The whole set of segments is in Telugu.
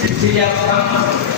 సిద్ధ్యర్థం మహాగణాధిపతి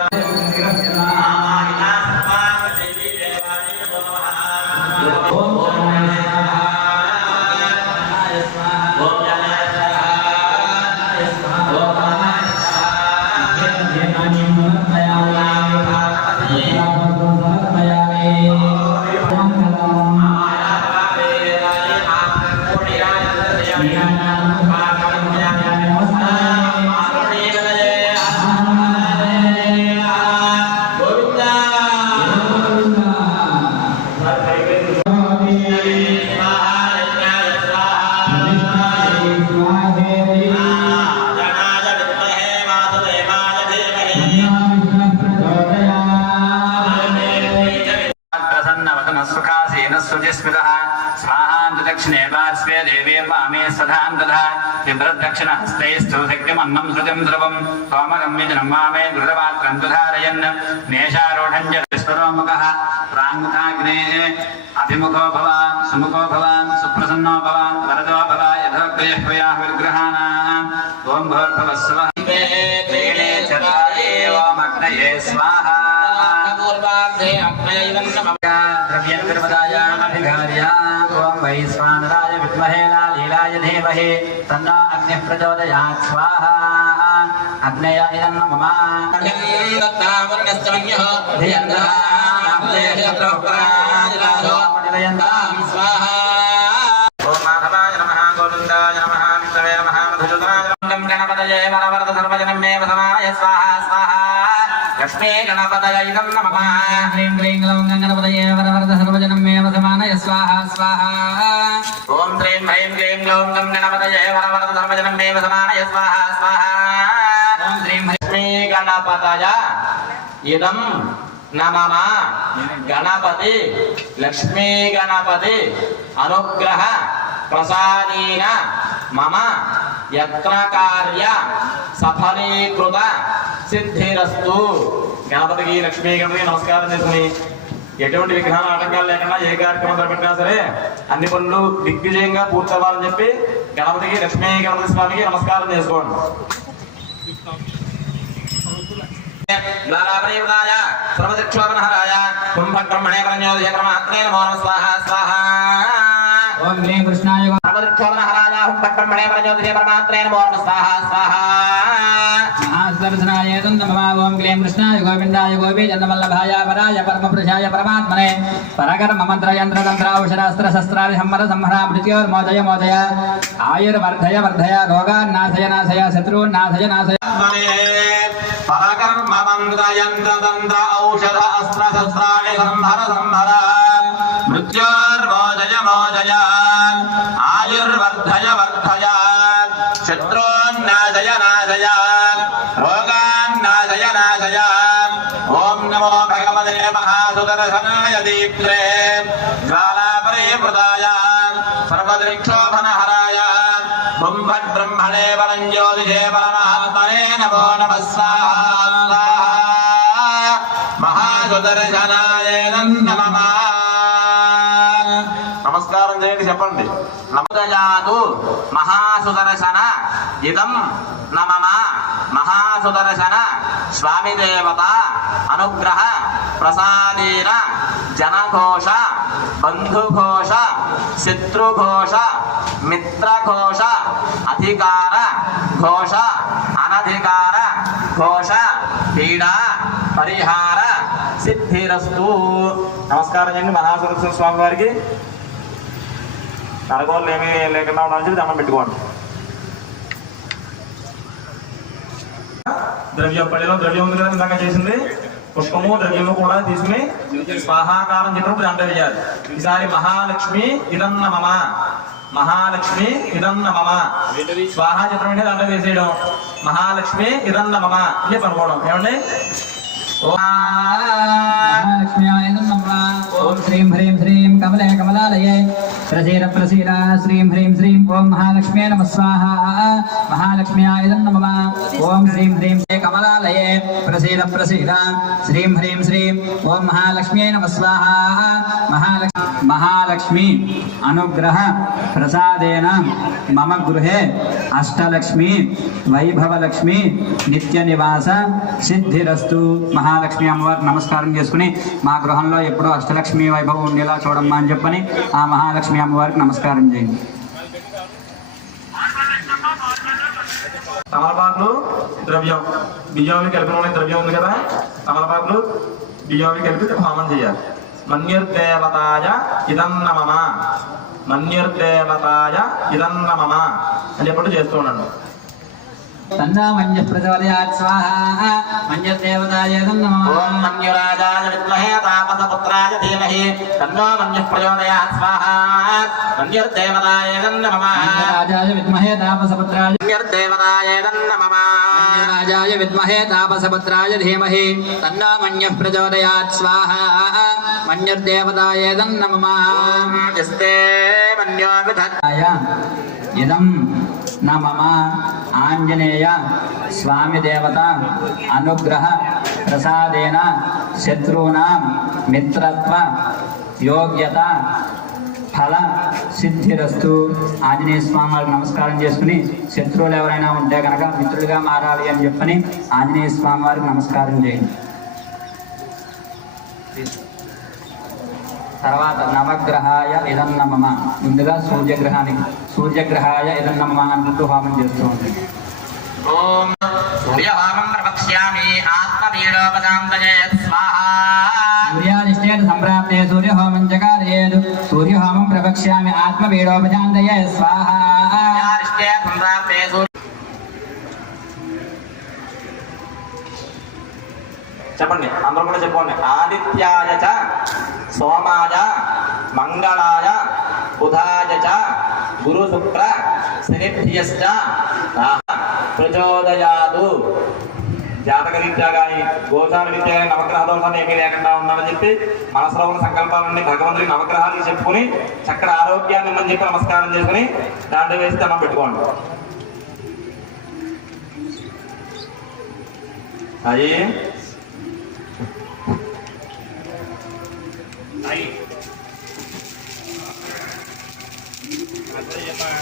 వామే సదాం దధా బిభ్రదక్షిణ హస్తైస్థు శక్తిమన్నం శృతిం ధ్రువం సోమగం విజనం వామే ధృతపాత్రం దుధారయన్ నేషారూఢం చ విశ్వరోముఖః ప్రాంగుతాగ్నే అభిముఖో భవ సుముఖో భవ సుప్రసన్నో భవ వరదో భవ యథోక్తయః విగ్రహాణాం ఓం ప్రచోదయాత్ స్వాహా అగ్నయ ఇదం మమ ఓం మాధవాయ నమః గోవిందాయ నమః విష్ణవే నమః మధుసూదనాయ నమః గణపతయే వరవరద సర్వజనం మే సమాయ స్వాహా స్వాహా లక్ష్మీ గణపతయ ఇదం నమః. హ్రీం క్లీం గ్లౌం గణపతయే వరవరద సర్వజనం మే సమాయ స్వాహా స్వాహా. ఓం శ్రీం హ్రీం క్లీం గ్లౌం గం గణపతయే వరవరద సర్వజనం మే సమాయ స్వాహా స్వాహా. ఓం శ్రీం లక్ష్మీ గణపతయ ఇదం నమమ గణపతి లక్ష్మీ గణపతి అనుగ్రహ ప్రసాదీన మమ యత్న కార్య సఫలీకృత సిద్ధిరస్తు. గణపతికి లక్ష్మీ గణపతికి నమస్కారం చేసుకుని ఎటువంటి విగ్రహాలు ఆటంకాలు లేకుండా ఏ కార్యక్రమం జరపెట్టినా సరే అన్ని పనులు దిగ్విజయంగా పూర్తవ్వాలని చెప్పి గణపతికి లక్ష్మీ గణపతి స్వామికి నమస్కారం చేసుకోండి. సర్వదక్షోపనహరాయ నమః. స్వాహ స్వాహ. ఓం హ్రీం కృష్ణాయ अमदृक्षोदनहराजाहुं ब्रह्मणे प्रचोदने परमात्रेण मोर्म स्वाहा स्वाहा सर्वसनाय सुन्दममा ॐ क्लीं कृष्णाय गोविन्दाय मोदय आयुर्वर्धय वर्धय रोगान्नाशय नाशय नाशय परकर्म मन्त्रयन्त्रतन्त्र औषध अस्त्रशस्त्राणि संहर మహాసుదర్శనాయ దీప్తే జ్వాలాపరివృతాయ సర్వదృక్షోభనహరాయ బ్రహ్మణే పరం జ్యోతిషే పరమాత్మనే నమో నమ స్వాహా మహాసుదర్శనాయ నమ నమస్కారం చేయండి చెప్పండి. నమదయాదు మహాసుదర్శన ఇదం నమమ? మహా సుదర్శన స్వామి దేవత అనుగ్రహ ప్రసాదేన జనఘోష బంధుఘోష శత్రుఘోష మిత్రఘోష అధికార ఘోష అనధికార ఘోష పీడా పరిహార సిద్ధిరస్తు. నమస్కారం అండి మహాసురక్ష స్వామి వారికి. నరగోళ్ళు ఏమీ లేకుండా ఉండాలని చెప్పి దండం పెట్టుకోండి. ద్రవ్యం పళ్ళిలో ద్రవ్యం ఉంది కదా ఇందాక చేసింది? పుష్పము ద్రవ్యము కూడా తీసుకుని స్వాహాకారం చెప్పినప్పుడు దండ వేయాలి ఈసారి మహాలక్ష్మి ఇదన్న మమ. మహాలక్ష్మి ఇదన్న మమ. స్వాహా చిత్రం అంటే దండ వేసేయడం. మహాలక్ష్మి ఇదన్న మమ అని చెప్పి అనుకోవడం. ఏమండి? మహాలక్ష్మి ఓం శ్రీం హ్రీం శ్రీం కమలే కమలాలయే ప్రసీర ప్రసీర శ్రీం హ్రీం శ్రీం ఓం మహాలక్ష్మ్యే నమ స్వాహ మహాలక్ష్మ్యాయ నమ ఓం శ్రీం హ్రీం శ్రీ కమలాలయే ప్రసీర ప్రసీర శ్రీం హ్రీం శ్రీం ఓం మహాలక్ష్మ్యే నమ స్వాహ మహాలక్ష్మి మహాలక్ష్మి అనుగ్రహ ప్రసాదేన మమ గృహే అష్టలక్ష్మి వైభవలక్ష్మి నిత్య నివాస సిద్ధిరస్తు మహాలక్ష్మి అమ్మవారికి నమస్కారం చేసుకుని మా గృహంలో ఎప్పుడూ అష్టలక్ష్మి వైభవం ఉండేలా చూడమ్మా అని చెప్పని ఆ మహాలక్ష్మి అమ్మవారికి నమస్కారం చేయండి. తమలపాకులు ద్రవ్యం. బియ్యం కలిపిన ద్రవ్యం ఉంది కదా? తమలపాకులు బియ్యం కలిపి హోమం చేయాలి. మన్యుర్దేవతాయ ఇదన్న మమ మన్యుర్దేవతాయ ఇదన్న మమ అని చెప్పి చేస్తూ ఉన్నాను తన్నా మన్య ప్రచోదయాత్ స్వాహ మన్యదేవతాయ నమః ఓం మన్యురాజాయ విద్మహే తాపసపుత్రాయ ధీమహి తన్నో మన్యుః ప్రచోదయాత్ స్వాహా మన్యుర్దేవతాయ నమః రాజాయ విద్మహే తాపసపుత్రాయ మన్యుర్దేవతాయ నమః రాజాయ విద్మహే తాపసపుత్రాయ ధీమహి తన్నా మన్య ప్రచోదయాత్ స్వాహ మన్యర్దేవతాయ నమః యస్తే మన్యో విధత్ ఆయ ఇదం నా మమ ఆంజనేయ స్వామి దేవత అనుగ్రహ ప్రసాదేన శత్రూనాం మిత్రత్వ యోగ్యత ఫల సిద్ధిరస్తు. ఆంజనేయ స్వామి వారికి నమస్కారం చేసుకుని శత్రువులు ఎవరైనా ఉంటే కనుక మిత్రులుగా మారాలి అని చెప్పని ఆంజనేయ స్వామి వారికి నమస్కారం చేయండి. తర్వాత నవగ్రహాయ ఇదన్న మమ ముందుగా సూర్యగ్రహానికి సూర్యగ్రహాయ ఇదన్న మమ అనుకుంటూ హోమం చేస్తూ ఉంది. ఓం సూర్యహోమం ప్రవక్ష్యామి. ఆత్మవీడోపశాంతయే స్వాహా. సూర్యాదిష్టేన సంప్రాప్తే సూర్యహోమం చకారయేదు సూర్యహోమం ప్రవక్ష్యామి. ఆత్మవీడోపశాంతయ స్వాహ. సంప్రాప్తే చెప్పండి. అందరూ కూడా చెప్పుకోండి. ఆదిత్యాయ చ సోమాయ మంగళాయ బుధాయ చ గురు శుక్ర శనిభ్యశ్చ ప్రచోదయాదు. జాతక రీత్యా కానీ గోచార రీత్యా కానీ నవగ్రహ దోషాలు ఏమీ లేకుండా ఉండాలని చెప్పి మనసులో ఉన్న సంకల్పాలన్నీ భగవంతుడి నవగ్రహాలు చెప్పుకుని చక్కటి ఆరోగ్యాన్ని ఇమ్మని చెప్పి నమస్కారం చేసుకుని దాంట్లో వేసి దండం పెట్టుకోండి. Ay. Ada ya Pak.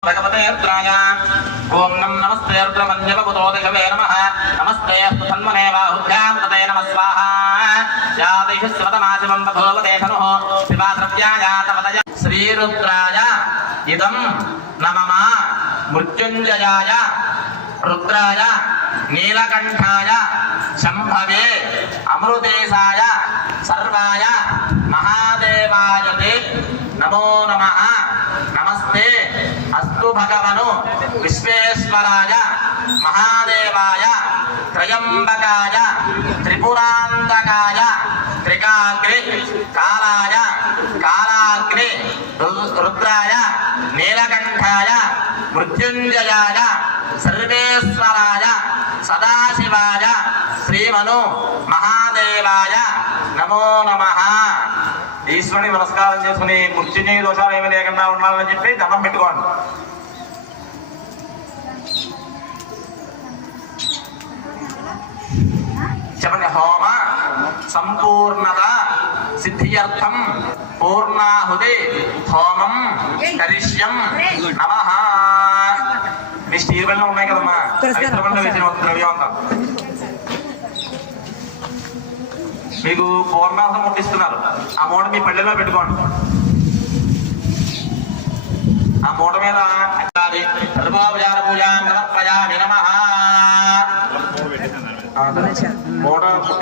Bagaimana ya, terangnya? ఓం నం నమస్తే రుద్రమన్యవబుధోదశవే నమః. నమస్తే స్తన్మనే బాహుభ్యాం తదే నమః స్వాహా. యాదేషు స్వతమాసిమం బభూవతే ధనుః శివాద్రవ్యాయ శ్రీరుద్రాయ ఇదం నమమ. మృత్యుంజయాయ రుద్రాయ నీలకంఠాయ శంభవే. అమృతేశాయ సర్వాయ మహాదేవాయతే నమో నమః. భగవను విశ్వేశ్వరాయ మహాదేవాయ త్రయంబకాయ త్రిపురాంతకాయ త్రికాగ్ని కాలాయ కాలాగ్ని రుద్రాయ నీలకంఠాయ మృత్యుంజయాయ సర్వేశ్వరాయ సదాశివాయ శ్రీమను మహాదేవాయ నమో నమ ఈశ్వరుని నమస్కారం చేసుకుని మృత్యుంజయ దోషాలు ఏమీ లేకుండా ఉండాలని చెప్పి దండం పెట్టుకోండి. చెప్పండి. హోమ సంపూర్ణత సిద్ధ్యర్థం పూర్ణాహుతి హోమం కరిష్యం నమ. మీ స్టీల్ బెల్లం ఉన్నాయి కదమ్మా. వేసిన ద్రవ్యవంతం మీకు పూర్ణాహుతం ముట్టిస్తున్నారు. ఆ మూట మీ పల్లెలో పెట్టుకోండి. ఆ మూట మీద పూజాం సమర్పయామి నమః. మూట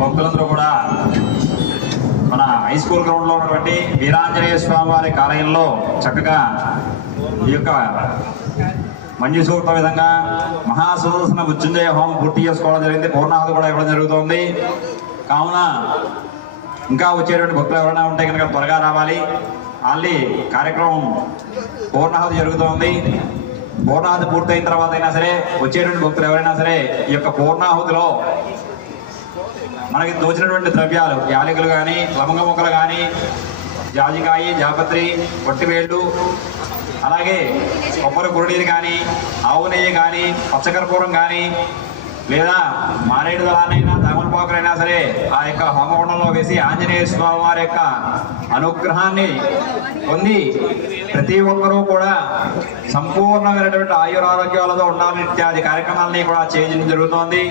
భక్తులందరూ కూడా మన హై స్కూల్ గ్రౌండ్లో ఉన్నటువంటి వీరాంజనేయ స్వామి వారి ఆలయంలో చక్కగా ఈ యొక్క మంజు సూక్త విధంగా మహాసుదర్శన మృత్యుంజయ హోమం పూర్తి చేసుకోవడం జరిగింది. పూర్ణాహుతి కూడా ఇవ్వడం జరుగుతోంది. కావున ఇంకా వచ్చేటువంటి భక్తులు ఎవరైనా ఉంటే కనుక త్వరగా రావాలి. ఆల్రెడీ కార్యక్రమం పూర్ణాహుతి జరుగుతోంది. పూర్ణాహుతి పూర్తయిన తర్వాత అయినా సరే వచ్చేటువంటి భక్తులు ఎవరైనా సరే ఈ యొక్క పూర్ణాహుతిలో మనకి తోచినటువంటి ద్రవ్యాలు యాలకులు కానీ లవంగ మొక్కలు కానీ జాజికాయ జాపత్రి పొట్టివేళ్ళు అలాగే కొబ్బరి గురుడీలు కానీ ఆవు నెయ్యి కానీ పచ్చకర్పూరం కానీ లేదా మారేడు దళానైనా తమలపాకులైనా సరే ఆ యొక్క హోమగుండంలో వేసి ఆంజనేయ స్వామి వారి యొక్క అనుగ్రహాన్ని పొంది ప్రతి ఒక్కరూ కూడా సంపూర్ణమైనటువంటి ఆయురారోగ్యాలతో ఉండాలని ఇత్యాది కార్యక్రమాలని కూడా చేయడం జరుగుతోంది.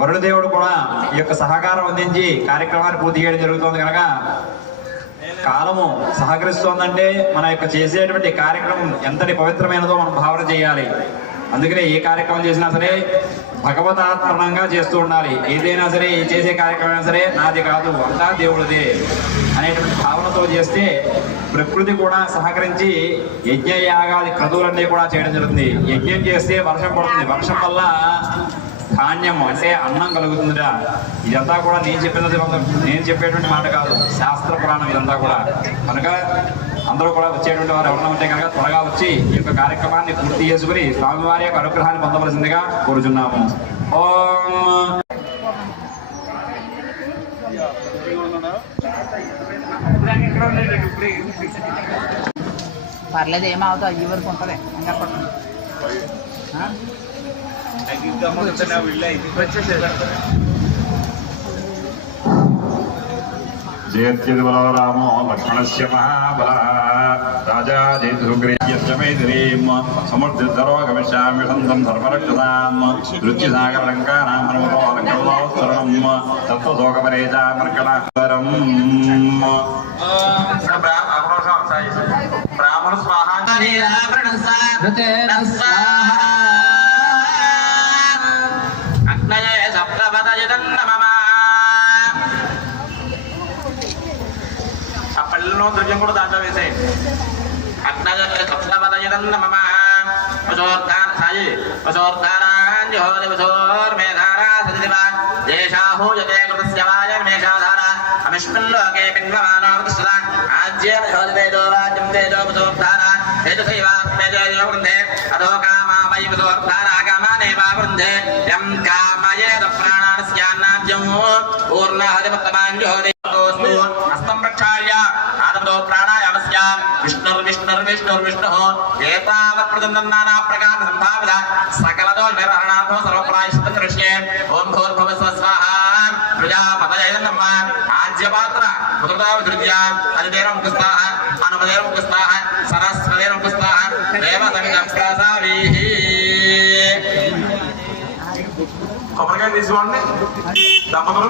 వరుణదేవుడు కూడా ఈ యొక్క సహకారం అందించి కార్యక్రమాన్ని పూర్తి చేయడం జరుగుతుంది కనుక కాలము సహకరిస్తోందంటే మన యొక్క చేసేటువంటి కార్యక్రమం ఎంతటి పవిత్రమైనదో మనం భావన చేయాలి. అందుకనే ఏ కార్యక్రమం చేసినా సరే భగవతాత్మకంగా చేస్తూ ఉండాలి. ఏదైనా సరే ఏ చేసే కార్యక్రమం సరే నాది కాదు అంతా దేవుడిదే అనేటువంటి భావనతో చేస్తే ప్రకృతి కూడా సహకరించి యజ్ఞ యాగాది క్రతువులన్నీ కూడా చేయడం జరుగుతుంది. యజ్ఞం చేస్తే వర్షం పడుతుంది. వర్షం వల్ల ధాన్యం అంటే అన్నం కలుగుతుందిరా ఇదంతా కూడా నేను చెప్పినది నేను చెప్పేటువంటి మాట కాదు. శాస్త్ర పురాణం ఇదంతా కూడా. కనుక అందరూ కూడా వచ్చేటువంటి వారు ఎవరైనా ఉంటే కనుక త్వరగా వచ్చి ఈ యొక్క కార్యక్రమాన్ని పూర్తి చేసుకుని స్వామివారి యొక్క అనుగ్రహాన్ని పొందవలసిందిగా కోరుచున్నాము. ఓం. పర్లేదు ఏమవుతా ఈ వరకు ఉంటుంది. జయత్యదివలో రామో లక్ష్మణస్య మహాబల. రాజా జయసుగ్రీయస్య మైథిలీం సముద్రధరోగమిష్యామి సంతం ధర్మరక్షతాం రుచిసాగరలంకానాం హనుమతో తత్వశోకపరేజామర్కలాహరం బ్రాహ్మణ స్వాహ. द्रव्यं कुरु दातव्यसे अग्नजत्तमदयदन्न मम वशोर्धान् साये वशोर्धारान् जहोरे वशोर्मेधारा सदिवा देशाहो जते कृतस्य वायन् मेषाधारा अमिष्मिल्लोके पिन्वमानो कृतसदा आज्येन योजवेदो वाज्यं वेदो वशोर्धारा हेतुसैवात्मेजयो वृन्दे अधो कामा वै वशोर्धारा कामानेवा वृन्दे यं कामयेद प्राणानस्यान्नाद्यं पूर्णहरिमत्तमाञ्जोरे अस्तं प्रक्षाल्य ప్రాణాయామస్య విష్ణుర్విష్ణుర్విష్ణుర్విష్ణుః ఏతావత్ ప్రదండం నానా ప్రకార సంభావిత సకలదో నిర్వహణార్థం సర్వప్రాయశ్చిత్తం దృశ్యే ఓం భూర్భువస్వ స్వస్వాహ ప్రజాపతయ నమ ఆజ్యపాత్ర పుత్రతావృత్య అదిదేవ ముఖస్థాః అనుమదేవ ముఖస్థాః సరస్వదేవ ముఖస్థాః దేవ కొబ్బరికాయ తీసుకోండి దంపతులు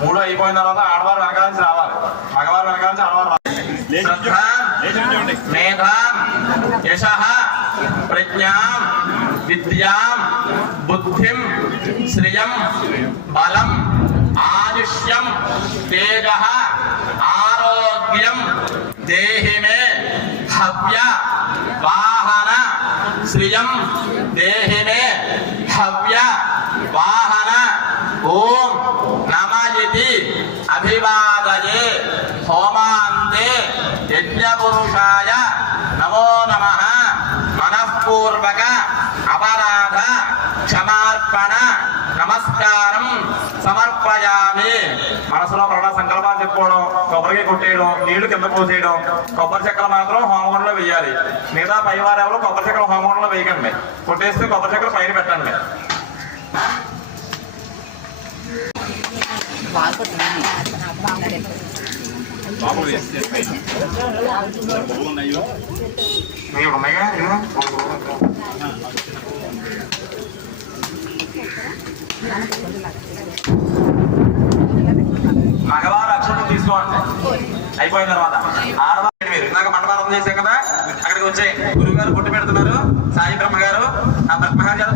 మూడు అయిపోయిన తర్వాత ఆడవారు వెనకాల నుంచి రావాలి మగవారు వెనకాల నుంచి ఆడవారు రావాలి మేధ యశ ప్రజ్ఞా విద్యా బుద్ధిం శ్రియం బలం ఆయుష్యం తేజ దేహి మే హవ్య వాహన శ్రియం దేహి మే హవ్య వాహన ఓం పోసేయడం కొబ్బరి చెక్కలు మాత్రం హోమగుండంలో వేయాలి. మిగతా పైవారు ఎవరు కొబ్బరి చెక్కలు హోమగుండంలో వేయకండి. కొట్టేస్తే కొబ్బరి చెక్కలు పైన పెట్టండి. మీరు ఉన్నాయిగా మగవారు అక్షరం తీసుకోండి. అయిపోయిన తర్వాత ఆడవాళ్ళు మీరు ఇందాక మండపారం చేశాం కదా అక్కడికి వచ్చాయి గురువు గారు పుట్టి పెడుతున్నారు. సాయి బ్రహ్మ గారు ఆ బ్రహ్మగారు